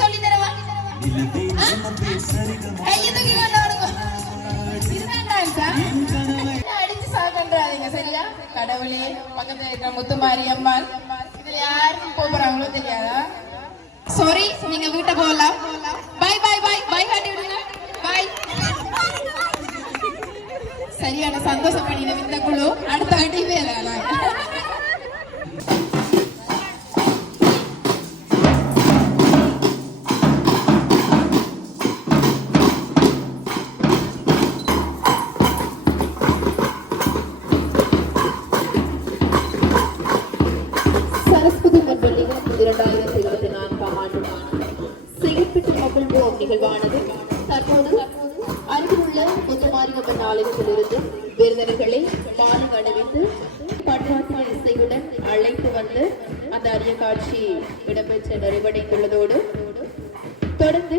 சொல்லி தரவா கையை தூக்கி அடிச்சு சாகன்றாதீங்க சரியா? கடவுளே பக்கத்துல இருக்கிற முத்துமாரி அம்மாள். இதுல யாருக்கும் போறாங்களோ தெரியாதா? சாரி நீங்க வீட்டை போகலாம். பை பை பை பை காட்டி விடுங்க. பை சரியான சந்தோஷம் பண்ணின இந்த குழு. அடுத்த அடி வேலை வந்து அந்த அரிய காட்சி இடம்பெற்று நிறைவடைந்துள்ளதோடு தொடர்ந்து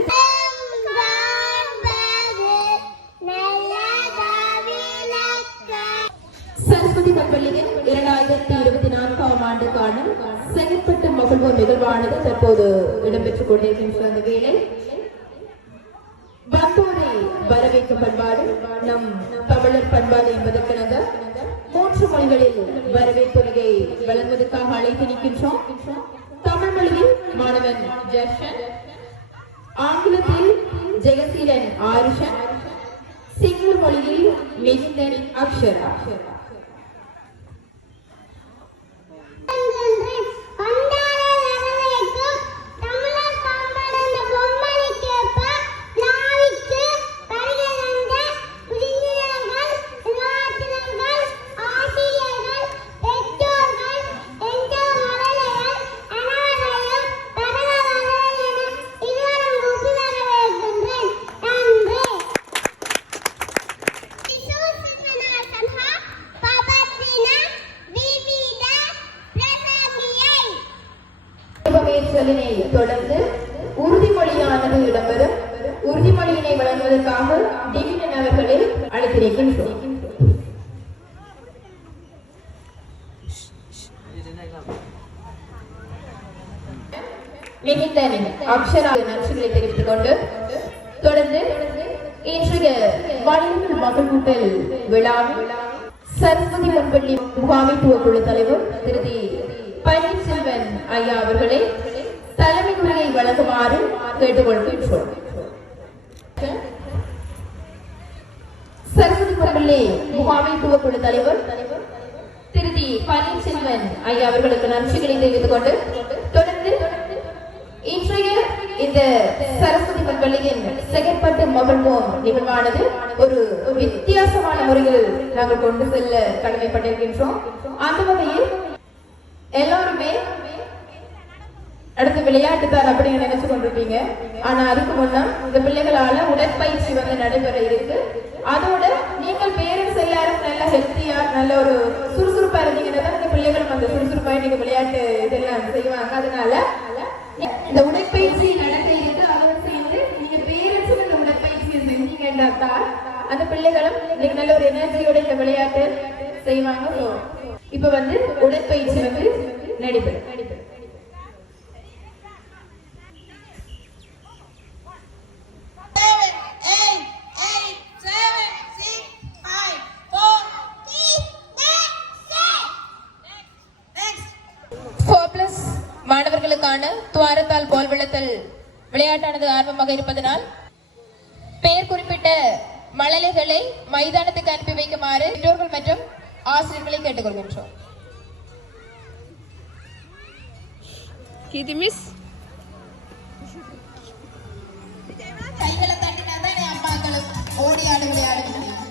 சரஸ்வதி கப்பலியின் இரண்டாயிரத்தி இருபத்தி நான்காம் ஆண்டுக்கான செங்கப்பட்டு மகிழ்வு நிகழ்வானது தற்போது இடம்பெற்றுக் கொண்டிருக்கின்ற அந்த வேலை வந்தோரை வரவேற்கும் பண்பாடு நம் தமிழர் பண்பாடு என்பதற்கிணங்க மூன்று மொழிகளில் வரவேற்புரையை வழங்குவதற்காக அழைத்து நிற்கின்றோம். தமிழ் மொழியில் மாணவன் ஜர்ஷன் ஆங்கிலத்தில் ஜெகசீலன் ஆருஷன் சிங்கள மொழியில் மிகிந்தன் அக்ஷரா. அழைத்திருக்கின்றோம் மிகிந்தன் அக்ஷரா நன்றிகளை தெரிவித்துக் கொண்டு தொடர்ந்து இன்றைய வணிகர்கள் மகிழ்வூட்டல் விழாவில் சரஸ்வதி முன்பள்ளி முகாமைத்துவ குழு தலைவர் திருதி பன்னீர்செல்வன் ஐயா அவர்களை தலைமை உரையை வழங்குமாறு கேட்டுக்கொள்கின்றோம். சரஸ்வதி முன்பள்ளி முகாமைத்துவ குழு தலைவர் திருதி பன்னீர்செல்வன் ஐயா அவர்களுக்கு நன்றிகளை தெரிவித்துக் கொண்டு தொடர்ந்து இன்றைய இந்த சரஸ்வதி பல்கலையின் செயற்பட்டு மகிழ்வோம் நிகழ்வானது ஒரு வித்தியாசமான முறையில் நாங்கள் கொண்டு செல்ல கடமைப்பட்டிருக்கின்றோம். அந்த வகையில் எல்லோருமே அடுத்து விளையாட்டு தான் அப்படின்னு நினைச்சு கொண்டிருப்பீங்க ஆனா அதுக்கு முன்னா இந்த பிள்ளைகளால உடற்பயிற்சி வந்து நடைபெற இருக்கு. அதோட நீங்கள் பேரண்ட்ஸ் எல்லாரும் நல்ல ஹெல்த்தியா நல்ல ஒரு சுறுசுறுப்பா இருந்தீங்கன்னா தான் இந்த பிள்ளைகளும் அந்த சுறுசுறுப்பா நீங்க விளையாட்டு இதெல்லாம் செய்வாங்க. அதனால இந்த உடற்பயிற்சி நடக்க இருக்கு. அதோட சேர்ந்து நீங்க பேரண்ட்ஸும் இந்த உடற்பயிற்சியை செஞ்சீங்கன்னா தான் அந்த பிள்ளைகளும் நீங்க நல்ல ஒரு எனர்ஜியோட இந்த விளையாட்டு செய்வாங்க. இப்போ இப்ப வந்து உடற்பயிற்சி வந்து நடைபெறும். மாணவர்களுக்கான துவாரத்தால் போல் விழுத்தல். விளையாட்டானது ஆர்வமாக இருப்பதனால் பெயர் குறிப்பிட்ட மழலைகளை மைதானத்துக்கு அனுப்பி வைக்குமாறு பெற்றோர்கள் மற்றும் ஆசிரியர்களை கேட்டுக்கொள்கின்றோம். கீர்த்தி மிஸ்? கைகளை தட்டினா தானே அம்மாக்களும் ஓடி ஆடி விளையாட முடியும்.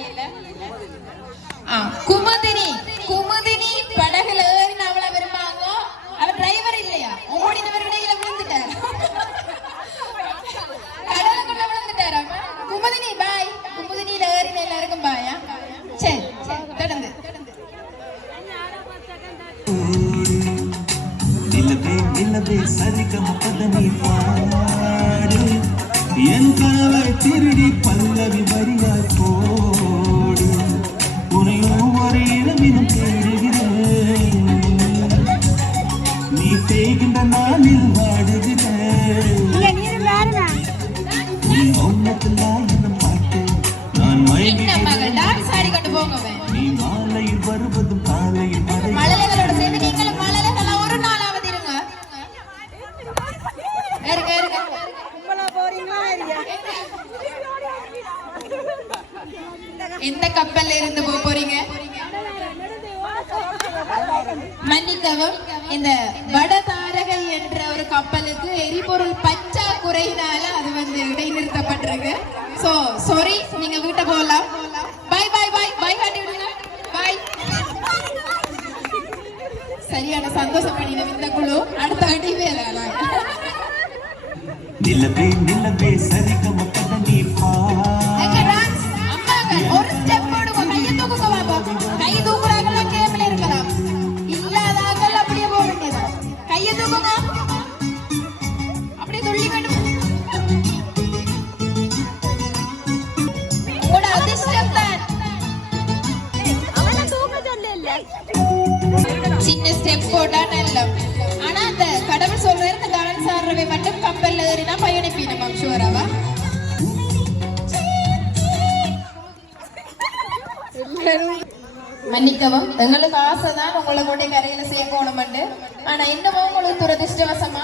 எரிபொருள் பற்றாக்குறையினால அது வந்து இடைநிறுத்தப்பட்டிருக்கு. சோ சாரி நீங்க வீட்டை போகலாம். பை பை பை பை காட்டி விடுங்க பை சரியான சந்தோஷம் பண்ணின இந்த குழு. அடுத்த அடி வேலை நிலவே நிலவே சரிகம மன்னிக்கவும். எங்களுக்கு ஆசைதான் உங்களை கொண்டே கரையில சேர்க்கணும்னு ஆனா என்னமோ உங்களுக்கு துரதிருஷ்டவசமா?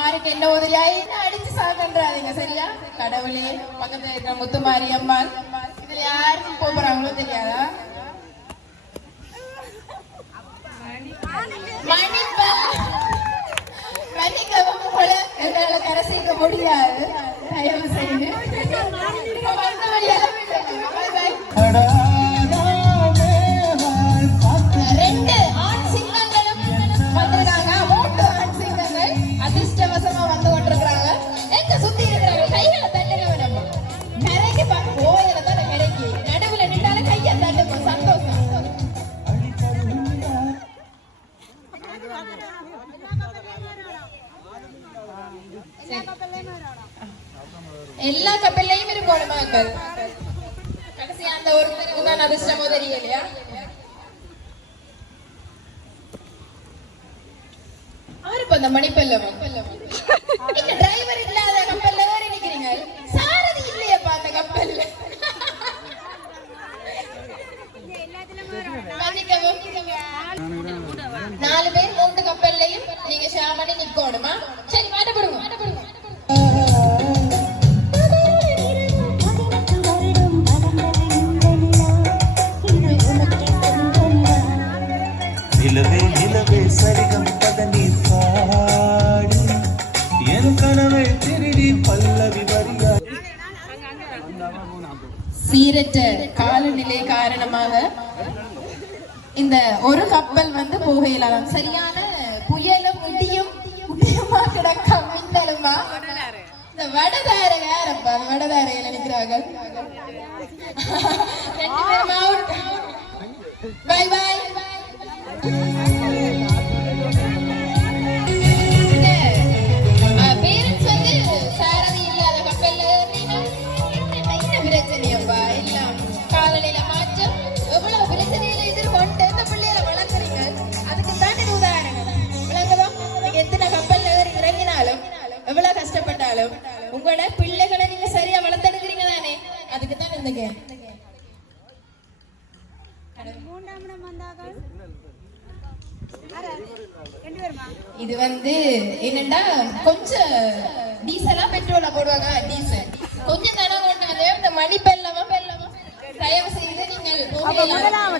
ஆருக்கு என்ன உதவியா? என்ன அடிச்சு சாகன்றாதீங்க சரியா? கடவுளே பக்கத்துல இருக்கிற முத்துமாரி அம்மாள் இதுல யாருக்கும் போறாங்களோ தெரியாதா? மன்னிக்கவும் உங்களை. என்னால கரை சேர்க்க முடியாது. தயவு செய்து. எல்லா கப்பல்லையும் இருக்கணும் மக்கள் கடைசி அந்த ஒரு ஒருத்தருக்கு தான் அதிர்ஷ்டமோ தெரியலையா ஆறு இப்ப அந்த மணிப்பல்லவம்? டிரைவர் சீரற்ற காலநிலை காரணமாக இந்த ஒரு கப்பல் வந்து போகையிலாம். சரியான புயலும் இடியும் முடியுமா கிடக்கா மின்னலுமா இந்த வடதார யாரப்பா? அந்த வடதாரையில நிக்கிறார்கள். ரெண்டு பேரும் பை பை இது வந்து என்னன்னா கொஞ்சம் டீசலா பெட்ரோலா போடுவாங்க டீசல் கொஞ்சம் தரம் கொண்டாது இந்த மணி பெல்லமா பெல்லமா தயவு செய்து நீங்கள் போகலாம்.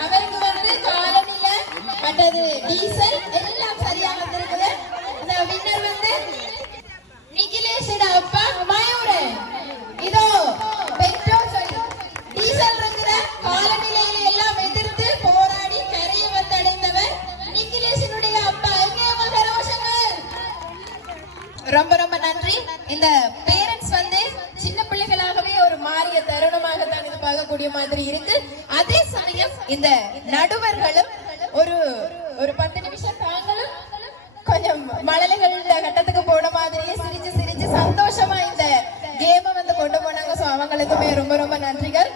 அவருக்கு வந்து காலம் இல்ல மற்றது டீசல் ரொம்ப ரொம்ப நன்றி. இந்த பேரண்ட்ஸ் வந்து சின்ன பிள்ளைகளாகவே ஒரு மாறிய தருணமாக தான் இது பார்க்கக்கூடிய மாதிரி இருக்கு. அதே சமயம் இந்த நடுவர்களும் ஒரு ஒரு பத்து நிமிஷம் தாங்களும் கொஞ்சம் மழலைகள் கட்டத்துக்கு போன மாதிரியே சிரிச்சு சிரிச்சு சந்தோஷமா இந்த கேமை வந்து கொண்டு போனாங்க. ஸோ அவங்களுக்குமே ரொம்ப ரொம்ப நன்றிகள்.